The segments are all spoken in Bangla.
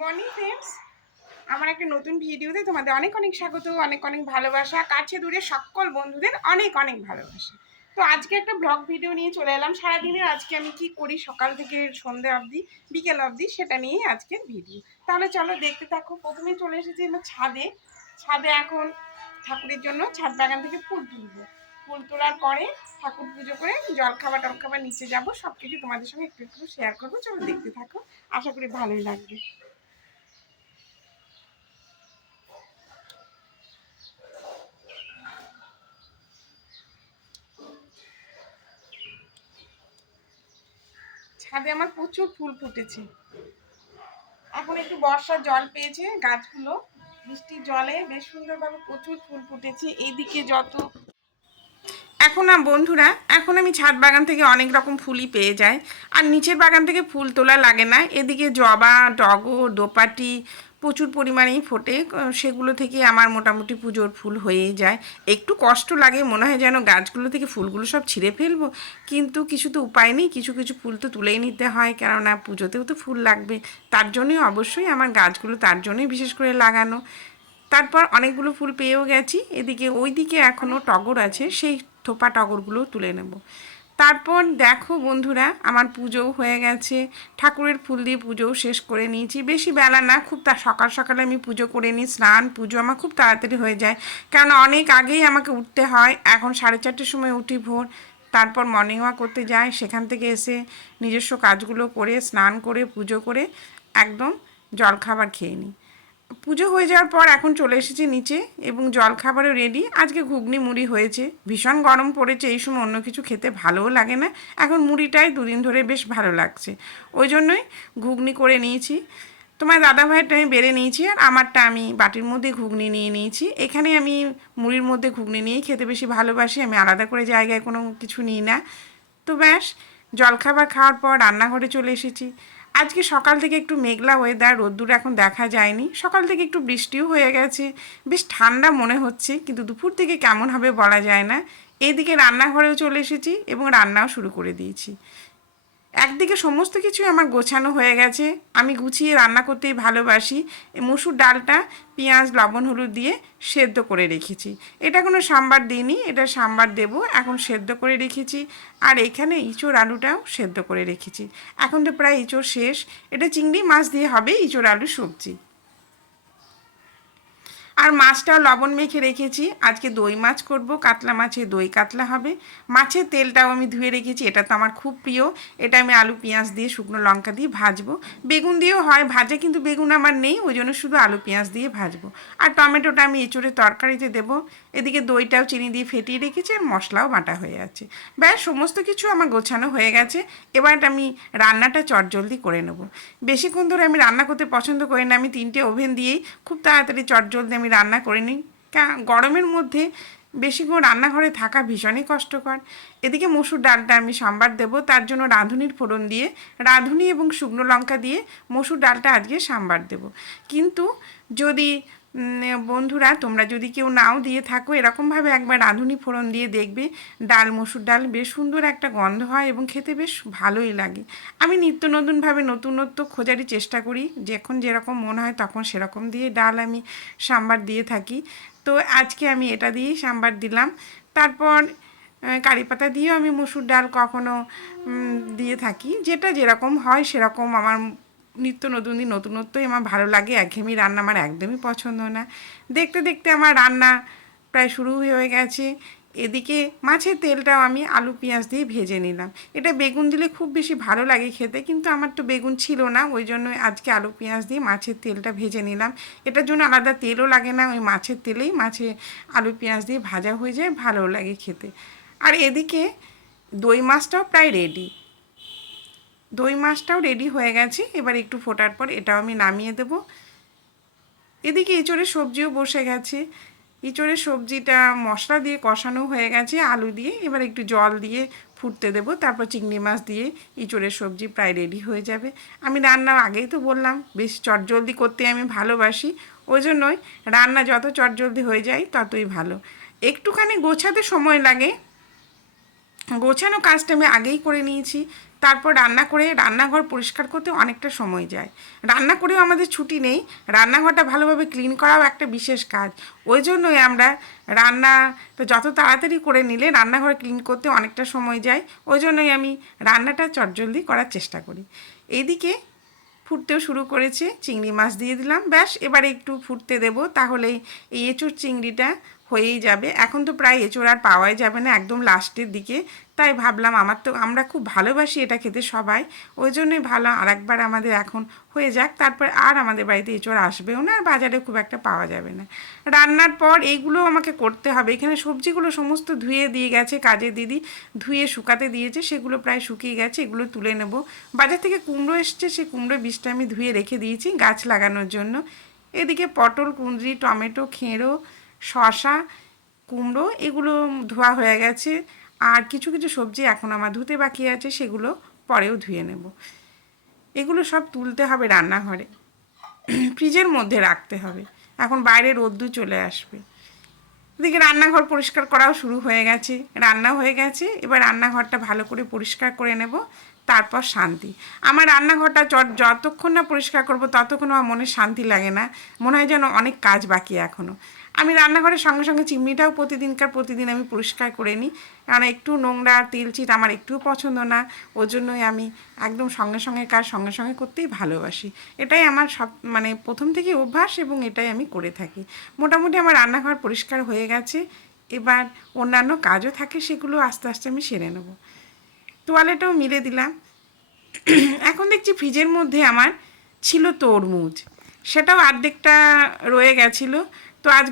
মর্নিং ফ্রেন্ডস, আমার একটা নতুন ভিডিওতে তোমাদের অনেক অনেক স্বাগত, অনেক অনেক ভালোবাসা। কাছে দূরে সকল বন্ধুদের অনেক অনেক ভালোবাসা। তো আজকে একটা ব্লগ ভিডিও নিয়ে চলে এলাম। সারাদিনের আজকে আমি কি করি সকাল থেকে সন্ধ্যা অবধি, বিকেল অবধি, সেটা নিয়েই আজকের ভিডিও। তাহলে চলো দেখতে থাকো। প্রথমে চলে এসেছি আমার ছাদে। ছাদে এখন ঠাকুরের জন্য ছাদ বাগান থেকে ফুল তুলবো। ফুল তোলার পরে ঠাকুর পুজো করে জলখাবার টলখাবার নিচে যাবো। সব কিছু তোমাদের সঙ্গে একটু একটু শেয়ার করবো। চলো দেখতে থাকো, আশা করি ভালোই লাগবে। ছাদে আমার প্রচুর ফুল ফুটেছে। এখন একটু বর্ষার জল পেয়েছে গাছগুলো, বৃষ্টির জলে বেশ সুন্দরভাবে প্রচুর ফুল ফুটেছে। এইদিকে যত এখন না বন্ধুরা, এখন আমি ছাদ বাগান থেকে অনেক রকম ফুলই পেয়ে যাই, আর নিচের বাগান থেকে ফুল তোলা লাগে না। এদিকে জবা, টগর, দোপাটি প্রচুর পরিমাণেই ফোটে, সেগুলো থেকে আমার মোটামুটি পুজোর ফুল হয়েই যায়। একটু কষ্ট লাগে, মনে হয় যেন গাছগুলো থেকে ফুলগুলো সব ছিঁড়ে ফেলবো, কিন্তু কিছু তো উপায় নেই, কিছু কিছু ফুল তো তুলেই নিতে হয়, কেননা পুজোতেও তো ফুল লাগবে। তার জন্যই অবশ্যই আমার গাছগুলো তার জন্যই বিশেষ করে লাগানো। তারপর অনেকগুলো ফুল পেয়েও গেছি। এদিকে ওইদিকে এখনও টগর আছে, সেই থোপা টগরগুলোও তুলে নেব। তারপর দেখো বন্ধুরা, আমার পুজোও হয়ে গেছে। ঠাকুরের ফুল দিয়ে পুজোও শেষ করে নিয়েছি। বেশি বেলা না, খুব সকাল সকালে আমি পুজো করে নিই। স্নান পুজো আমার খুব তাড়াতাড়ি হয়ে যায়, কারণ অনেক আগেই আমাকে উঠতে হয়। এখন 4:30-র সময় উঠি ভোর। তারপর মর্নিং ওয়াক করতে যাই, সেখান থেকে এসে নিজস্ব কাজগুলো করে স্নান করে পুজো করে একদম জলখাবার খেয়ে নিই। পুজো হয়ে যাওয়ার পর এখন চলে এসেছি নিচে, এবং জলখাবারও রেডি। আজকে ঘুগনি মুড়ি হয়েছে। ভীষণ গরম পড়েছে, এই সময় অন্য কিছু খেতে ভালোও লাগে না। এখন মুড়িটাই দুদিন ধরে বেশ ভালো লাগছে, ওই জন্যই ঘুগনি করে নিয়েছি। তোমার দাদাভাইয়েরটা আমি বেড়ে নিয়েছি, আর আমারটা আমি বাটির মধ্যে ঘুগনি নিয়ে নিয়েছি। এখানে আমি মুড়ির মধ্যে ঘুগনি নিয়েই খেতে বেশি ভালোবাসি, আমি আলাদা করে জায়গায় কোনো কিছু নিই না। তো ব্যাস, জলখাবার খাওয়ার পর রান্নাঘরে চলে এসেছি। আজকে সকাল থেকে একটু মেঘলা ওয়েদার, রোদ্দুর এখন দেখা যায়নি। সকাল থেকে একটু বৃষ্টিও হয়ে গেছে, বেশ ঠান্ডা মনে হচ্ছে, কিন্তু দুপুর থেকে কেমন হবে বলা যায় না। এইদিকে রান্নাঘরেও চলে এসেছি এবং রান্নাও শুরু করে দিয়েছি। একদিকে সমস্ত কিছুই আমার গোছানো হয়ে গেছে। আমি গুছিয়ে রান্না করতেই ভালোবাসি। এই মসুর ডালটা পেঁয়াজ লবণ হলুদ দিয়ে সেদ্ধ করে রেখেছি। এটা কোনো সাম্বার দিইনি, এটা সাম্বার দেবো, এখন সেদ্ধ করে রেখেছি। আর এখানে ইঁচড় আলুটাও সেদ্ধ করে রেখেছি। এখন তো প্রায় ইঁচড় শেষ। এটা চিংড়ি মাছ দিয়ে হবে ইঁচড় আলু সবজি। আর মাছটাও লবণ মেখে রেখেছি। আজকে দই মাছ করব, কাতলা মাছে দই কাতলা হবে। মাছের তেলটাও আমি ধুয়ে রেখেছি, এটা তো আমার খুব প্রিয়। এটা আমি আলু পেঁয়াজ দিয়ে শুকনো লঙ্কা দিয়ে ভাজবো। বেগুন দিয়েও হয় ভাজা, কিন্তু বেগুন আমার নেই, ওই জন্য শুধু আলু পেঁয়াজ দিয়ে ভাজবো। আর টমেটোটা আমি এঁচোড়ের তরকারিতে দেবো। এদিকে দইটাও চিনি দিয়ে ফেটিয়ে রেখেছি, আর মশলাও বাটা হয়ে আছে। ব্যাস, সমস্ত কিছু আমার গোছানো হয়ে গেছে। এবার আমি রান্নাটা চটজলদি করে নেব। বেশিক্ষণ ধরে আমি রান্না করতে পছন্দ করি না। আমি 3টে ওভেন দিয়েই খুব তাড়াতাড়ি চটজলদি আমি রান্না করে নিই। গরমের মধ্যে বেশিক্ষণ রান্নাঘরে থাকা ভীষণই কষ্টকর। এদিকে মসুর ডালটা আমি সাম্বার দেবো, তার জন্য রাঁধুনির ফোড়ন দিয়ে, রাঁধুনি এবং শুকনো লঙ্কা দিয়ে মসুর ডালটা আজকে সাম্বার দেবো। কিন্তু যদি বন্ধুরা, তোমরা যদি কেউ নাও দিয়ে থাকো, এরকমভাবে একবার রাঁধুনি ফোড়ন দিয়ে দেখবে, ডাল মসুর ডাল বেশ সুন্দর একটা গন্ধ হয় এবং খেতে বেশ ভালোই লাগে। আমি নিত্য নতুনভাবে নতুনত্ব খোঁজারই চেষ্টা করি, যখন যেরকম মনে হয় তখন সেরকম দিয়ে ডাল আমি সাম্বার দিয়ে থাকি। তো আজকে আমি এটা দিয়েই সাম্বার দিলাম। তারপর কারি পাতা দিয়েও আমি মসুর ডাল কখনো দিয়ে থাকি। যেটা যেরকম হয় সেরকম আমার নিত্য নতুনত্বই আমার ভালো লাগে। একঘেয়েমি রান্না আমার একদমই পছন্দ না। দেখতে দেখতে আমার রান্না প্রায় শুরু হয়ে গেছে। এদিকে মাছের তেলটাও আমি আলু পেঁয়াজ দিয়ে ভেজে নিলাম। এটা বেগুন দিলে খুব বেশি ভালো লাগে খেতে, কিন্তু আমার তো বেগুন ছিল না, ওই জন্য আজকে আলু পেঁয়াজ দিয়ে মাছের তেলটা ভেজে নিলাম। এটার জন্য আলাদা তেলও লাগে না, ওই মাছের তেলেই মাছে আলু পেঁয়াজ দিয়ে ভাজা হয়ে যায়, ভালো লাগে খেতে। আর এদিকে দই মাছটাও প্রায় রেডি। দই মাছটাও রেডি হয়ে গেছে। এবার একটু ফোটার পর এটাও আমি নামিয়ে দেব। এদিকে এঁচোড়ের সবজিও বসে গেছে। এঁচোড়ের সবজিটা মশলা দিয়ে কষানো হয়ে গেছে আলু দিয়ে। এবার একটু জল দিয়ে ফুটতে দেবো, তারপর চিংড়ি মাছ দিয়ে এঁচোড়ের সবজি প্রায় রেডি হয়ে যাবে। আমি রান্না আগেই তো বললাম বেশ চটজলদি করতে আমি ভালোবাসি, ওই জন্যই রান্না যত চটজলদি হয়ে যায় ততই ভালো। একটুখানি গোছাতে সময় লাগে, গোছানো কাজটা আমি আগেই করে নিয়েছি, তারপর রান্না করে রান্নাঘর পরিষ্কার করতে অনেকটা সময় যায়। রান্না করেও আমাদের ছুটি নেই, রান্নাঘরটা ভালোভাবে ক্লিন করাও একটা বিশেষ কাজ। ওই জন্যই আমরা রান্নাটা যত তাড়াতাড়ি করে নিলে রান্নাঘর ক্লিন করতে অনেকটা সময় যায়। ওই জন্যই আমি রান্নাটা চটজলদি করার চেষ্টা করি। এইদিকে ফুটতেও শুরু করেছে, চিংড়ি মাছ দিয়ে দিলাম, ব্যাস এবারে একটু ফুটতে দেব, তাহলেই এই এঁচোড় চিংড়িটা হয়েই যাবে। এখন তো প্রায় এঁচোড় আর পাওয়াই যাবে না, একদম লাস্টের দিকে, তাই ভাবলাম আমরা খুব ভালোবাসি এটা খেতে সবাই, ওই জন্যই ভালো আরেকবার আমাদের এখন হয়ে যাক, তারপর আর আমাদের বাড়িতে এঁচোড় আসবেও না, আর বাজারে খুব একটা পাওয়া যাবে না। রান্নার পর এইগুলো আমাকে করতে হবে। এখানে সবজিগুলো সমস্ত ধুয়ে দিয়ে গেছে কাজের দিদি, ধুয়ে শুকাতে দিয়েছে, সেগুলো প্রায় শুকিয়ে গেছে, এগুলো তুলে নেব। বাজার থেকে কুমড়ো এসছে, সেই কুমড়ো বীজটা আমি ধুয়ে রেখে দিয়েছি গাছ লাগানোর জন্য। এদিকে পটল, কুঁদরি, টমেটো, খেঁড়ো, শসা, কুমড়ো এগুলো ধোয়া হয়ে গেছে। আর কিছু কিছু সবজি এখন আমার ধুতে বাকি আছে, সেগুলো পরেও ধুয়ে নেব। এগুলো সব তুলতে হবে রান্নাঘরে, ফ্রিজের মধ্যে রাখতে হবে, এখন বাইরে রোদ্দুর চলে আসবে। এদিকে রান্নাঘর পরিষ্কার করাও শুরু হয়ে গেছে, রান্না হয়ে গেছে, এবার রান্নাঘরটা ভালো করে পরিষ্কার করে নেব, তারপর শান্তি। আমার রান্নাঘরটা যতক্ষণ না পরিষ্কার করব ততক্ষণ আমার মনে শান্তি লাগে না, মনে হয় যেন অনেক কাজ বাকি এখনও। আমি রান্নাঘরের সঙ্গে সঙ্গে চিমনিটাও প্রতিদিন আমি পরিষ্কার করে নিই, কারণ একটু নোংরা তেলচিট আমার একটুও পছন্দ না। ওই জন্যই আমি একদম সঙ্গে কাজ সঙ্গে সঙ্গে করতেই ভালোবাসি। এটাই আমার সব মানে প্রথম থেকেই অভ্যাস, এবং এটাই আমি করে থাকি। মোটামুটি আমার রান্নাঘর পরিষ্কার হয়ে গেছে, এবার অন্যান্য কাজও থাকে, সেগুলো আস্তে আস্তে আমি সেরে নেব। তোয়ালেটাও মিলে দিলাম। এখন দেখছি ফ্রিজের মধ্যে আমার ছিল তরমুজ, সেটাও অর্ধেকটা রয়ে গেছিলো। তো আজ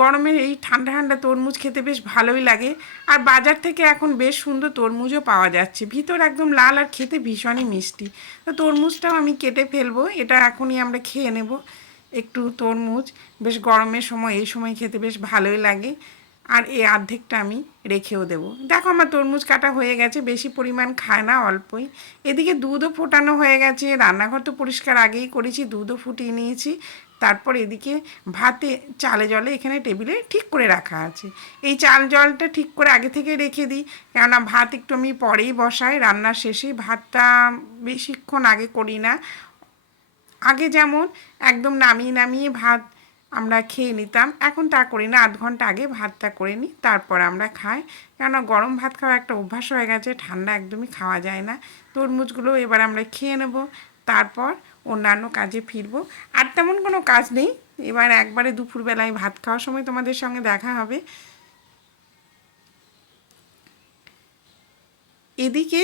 গরমের এই ঠান্ডা ঠান্ডা তরমুজ খেতে বেশ ভালোই লাগে। আর বাজার থেকে এখন বেশ সুন্দর তরমুজও পাওয়া যাচ্ছে, ভিতর একদম লাল আর খেতে ভীষণই মিষ্টি। তো তরমুজটাও আমি কেটে ফেলবো, এটা এখনই আমরা খেয়ে নেব। একটু তরমুজ বেশ গরমের সময় এই সময় খেতে বেশ ভালোই লাগে। আর এই অর্ধেকটা আমি রেখেও দেবো। দেখো আমার তরমুজ কাটা হয়ে গেছে, বেশি পরিমাণ খায় না, অল্পই। এদিকে দুধও ফোটানো হয়ে গেছে, রান্নাঘর তো পরিষ্কার আগেই করেছি, দুধও ফুটিয়ে নিয়েছি। তারপর এদিকে ভাতে চালে জলে এখানে টেবিলে ঠিক করে রাখা আছে। এই চাল জলটা ঠিক করে আগে থেকে রেখে দিই, কেননা ভাত একটু আমি পরেই বসাই, রান্নার শেষে ভাতটা বেশিক্ষণ আগে করি না। আগে যেমন একদম নামিয়ে ভাত আমরা খেয়ে নিতাম, এখন তা করি না, আধ ঘন্টা আগে ভাতটা করে নিই, তারপর আমরা খাই। কেননা গরম ভাত খাওয়া একটা অভ্যাস হয়ে গেছে, ঠান্ডা একদমই খাওয়া যায় না। তরমুজগুলো এবার আমরা খেয়ে নেব, তারপর অন্যান্য কাজে ফিরবো। আর তেমন কোনো কাজ নেই, এবার একবারে দুপুরবেলায় ভাত খাওয়ার সময় তোমাদের সঙ্গে দেখা হবে। এদিকে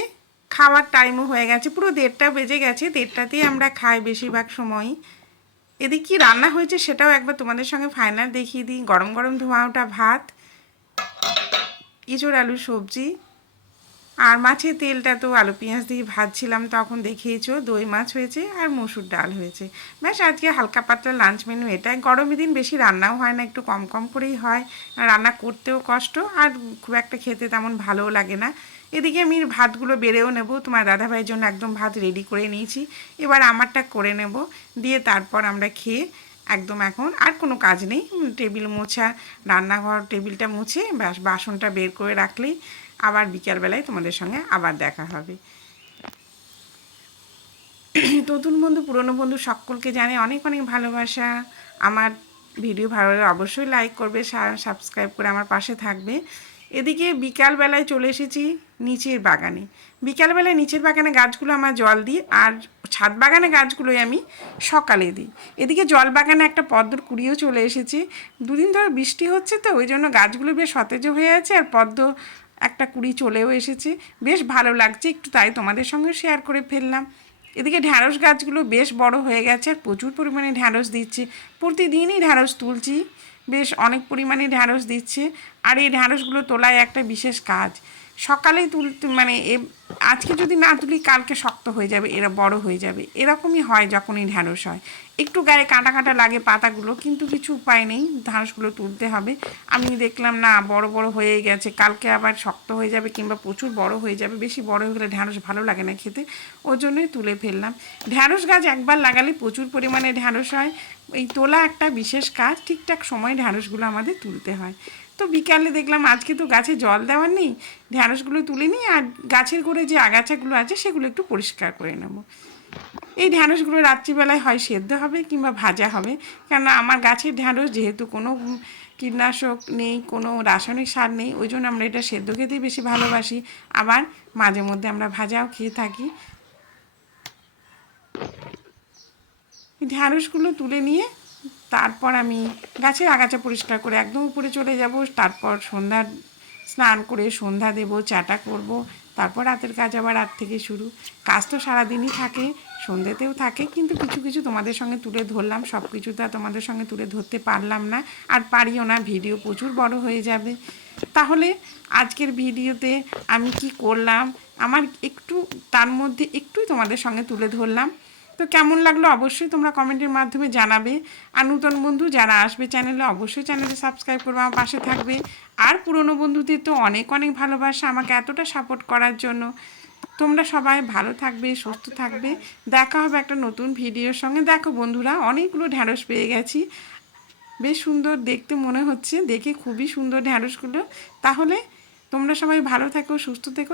খাওয়ার টাইমও হয়ে গেছে, পুরো 1:30 বেজে গেছে, 1:30তেই আমরা খাই বেশিরভাগ সময়ই। এদিকে কী রান্না হয়েছে সেটাও একবার তোমাদের সঙ্গে ফাইনাল দেখিয়ে দিই। গরম গরম ধোঁয়া ওঠা ভাত, এঁচোড় আলু সবজি, আর মাছের তেলটা তো আলু পেঁয়াজ দিয়ে ভাজছিলাম তখন দেখিয়েছো, দই মাছ হয়েছে আর মসুর ডাল হয়েছে। ব্যাস আজকে হালকা পাতলা লাঞ্চ মেনু এটাই। গরমের দিন বেশি রান্নাও হয় না, একটু কম কম করেই হয়, রান্না করতেও কষ্ট, আর খুব একটা খেতে তেমন ভালোও লাগে না। এদিকে আমি ভাতগুলো বেড়েও নেব, তোমার দাদাভাইয়ের জন্য একদম ভাত রেডি করে নিয়েছি, এবার আমারটা করে নেব, দিয়ে তারপর আমরা খেয়ে একদম এখন আর কোনো কাজ নেই, টেবিল মোছা, রান্নাঘর টেবিলটা মুছে ব্যাস বাসনটা বের করে রাখলেই আবার বিকালবেলায় তোমাদের সঙ্গে আবার দেখা হবে। নতুন বন্ধু পুরনো বন্ধু সকলকে জানে অনেক অনেক ভালোবাসা। আমার ভিডিও ভালো লাগলে অবশ্যই লাইক করবে, সাবস্ক্রাইব করে আমার পাশে থাকবে। এদিকে বিকালবেলায় চলে এসেছি নিচের বাগানে। বিকালবেলায় নিচের বাগানে গাছগুলো আমার জল দিই, আর ছাদ বাগানে গাছগুলোই আমি সকালে দিই। এদিকে জল বাগানে একটা পদ্মর কুড়িও চলে এসেছে, দুদিন ধরে বৃষ্টি হচ্ছে তো ওই জন্য গাছগুলো বেশ সতেজ হয়ে আছে, আর পদ্ম একটা কুড়ি চলেও এসেছে, বেশ ভালো লাগছে, একটু তাই তোমাদের সঙ্গে শেয়ার করে ফেললাম। এদিকে ঢ্যাঁড়স গাছগুলো বেশ বড় হয়ে গেছে, আর প্রচুর পরিমাণে ঢ্যাঁড়স দিচ্ছে, প্রতিদিনই ঢ্যাঁড়স তুলছি, বেশ অনেক পরিমাণে ঢ্যাঁড়স দিচ্ছে। আর এই ঢ্যাঁড়সগুলো তোলায় একটা বিশেষ কাজ, সকালেই তুলতে মানে আজকে যদি না তুলি কালকে শক্ত হয়ে যাবে, এরা বড় হয়ে যাবে, এরকমই হয় যখনই ঢ্যাঁড়স হয়, একটু গায়ে কাঁটা কাঁটা লাগে পাতাগুলো, কিন্তু কিছু উপায় নেই, ঢ্যাঁড়সগুলো তুলতে হবে। আমি দেখলাম না বড় বড় হয়ে গেছে, কালকে আবার শক্ত হয়ে যাবে কিংবা প্রচুর বড় হয়ে যাবে, বেশি বড় হয়ে গেলে ঢ্যাঁড়স ভালো লাগে না খেতে, ওই জন্যই তুলে ফেললাম। ঢ্যাঁড়স গাছ একবার লাগালে প্রচুর পরিমাণে ঢ্যাঁড়স হয়, এই তোলা একটা বিশেষ কাজ, ঠিকঠাক সময়ে ঢ্যাঁড়সগুলো আমাদের তুলতে হয়। তো বিকালে দেখলাম আজকে তো গাছে জল দেওয়ার নেই, ঢ্যাঁড়সগুলো তুলে নিই আর গাছের গোড়ে যে আগাছাগুলো আছে সেগুলো একটু পরিষ্কার করে নেব। এই ঢ্যাঁড়সগুলো রাত্রিবেলায় হয় সেদ্ধ হবে কিংবা ভাজা হবে, কেননা আমার গাছের ঢ্যাঁড়স যেহেতু কোনো কীটনাশক নেই, কোনো রাসায়নিক সার নেই, ওই জন্য আমরা এটা সেদ্ধ খেতেই বেশি ভালোবাসি। আবার মাঝে মধ্যে আমরা ভাজাও খেয়ে থাকি। ঢ্যাঁড়সগুলো তুলে নিয়ে তারপর আমি গাছের আগাছা পরিষ্কার করে একদম উপরে চলে যাব। তারপর সন্ধ্যার স্নান করে সন্ধ্যা দেব, চাটা করব, তারপর রাতের কাজ আবার রাত থেকে শুরু। কাজ তো সারাদিনই থাকে, সন্ধ্যেতেও থাকে, কিন্তু কিছু কিছু তোমাদের সঙ্গে তুলে ধরলাম, সব কিছু তো তোমাদের সঙ্গে তুলে ধরতে পারলাম না, আর পারিও না, ভিডিও প্রচুর বড় হয়ে যাবে। তাহলে আজকের ভিডিওতে আমি কি করলাম আমার একটু তার মধ্যে একটুই তোমাদের সঙ্গে তুলে ধরলাম। তো কেমন লাগলো অবশ্যই তোমরা কমেন্টের মাধ্যমে জানাবে। আর নতুন বন্ধু যারা আসবে চ্যানেলে অবশ্যই চ্যানেলে সাবস্ক্রাইব করবে, আমার পাশে থাকবে। আর পুরনো বন্ধুদের তো অনেক অনেক ভালোবাসা আমাকে এতটা সাপোর্ট করার জন্য। তোমরা সবাই ভালো থাকবে, সুস্থ থাকবে। দেখা হবে একটা নতুন ভিডিওর সঙ্গে। দেখো বন্ধুরা, অনেকগুলো ঢ্যাঁড়স পেয়ে গেছি, বেশ সুন্দর দেখতে মনে হচ্ছে, দেখে খুবই সুন্দর ঢ্যাঁড়সগুলো। তাহলে তোমরা সবাই ভালো থেকো, সুস্থ থেকো।